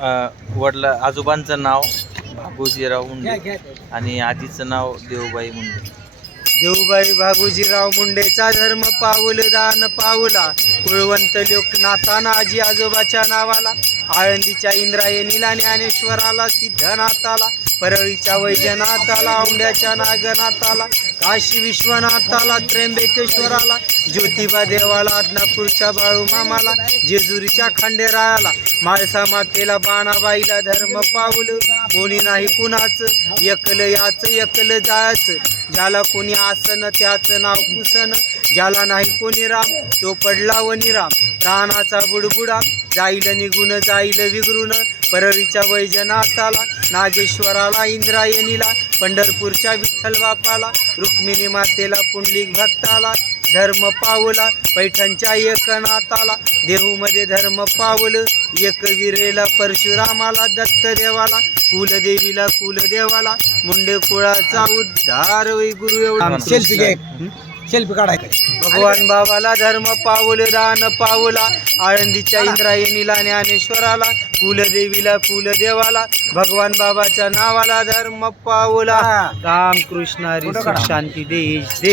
वडला आजोबांचं नाव भागोजीराव मुंडे आणि आजीचं नाव देवबाई मुंडे. देऊबाई भागोजीराव मुंडेचा धर्म पाऊल दान पाऊला, कुळवंत लोकनाथाना आजी आजोबाच्या नावाला, आळंदीच्या इंद्रायणीला ज्ञानेश्वराला सिद्धनाथाला, परळीच्या वैजनाथाला, औंड्याच्या नागनाथाला, काशी विश्वनाथाला, त्र्यंबकेश्वराला, ज्योतिबा देवाला, आदनापूरच्या बाळूमामाला, जेजुरीच्या खंडेरायाला, माळसा मातेला, बाणाबाईला धर्म पाऊल. कोणी नाही कुणाचं एकल याचं एकल जायचं, ज्याला कोणी आसन त्याचं नाव कुसन, ज्याला नाही कोणी राम तो पडला वनिराम, प्राणाचा बुडबुडा जाईल निघून जाईल विगरून, परळीच्या वैजनाथाला, नागेश्वराला, इंद्रायणीला, पंढरपूरच्या विठ्ठल बापाला, रुक्मिणी मातेला, पुंडलिक भक्ताला धर्म पावला, पैठणच्या एकनाथाला, देहूमध्ये धर्म पावल, एकविरेला परशुरामाला, दत्तदेवाला, कुलदेवीला कुलदेवाला, मुंडे कुळाचा उद्धार वै गुरु एवढा. सेल्फी काढायचं. भगवान बाबाला धर्म पाऊल दान पावला, आळंदीच्या इंद्रायणीला ज्ञानेश्वराला, कुलदेवीला कुलदेवाला, भगवान बाबाच्या नावाला धर्म पावला. रामकृष्ण हरी सुख शांती देश दे.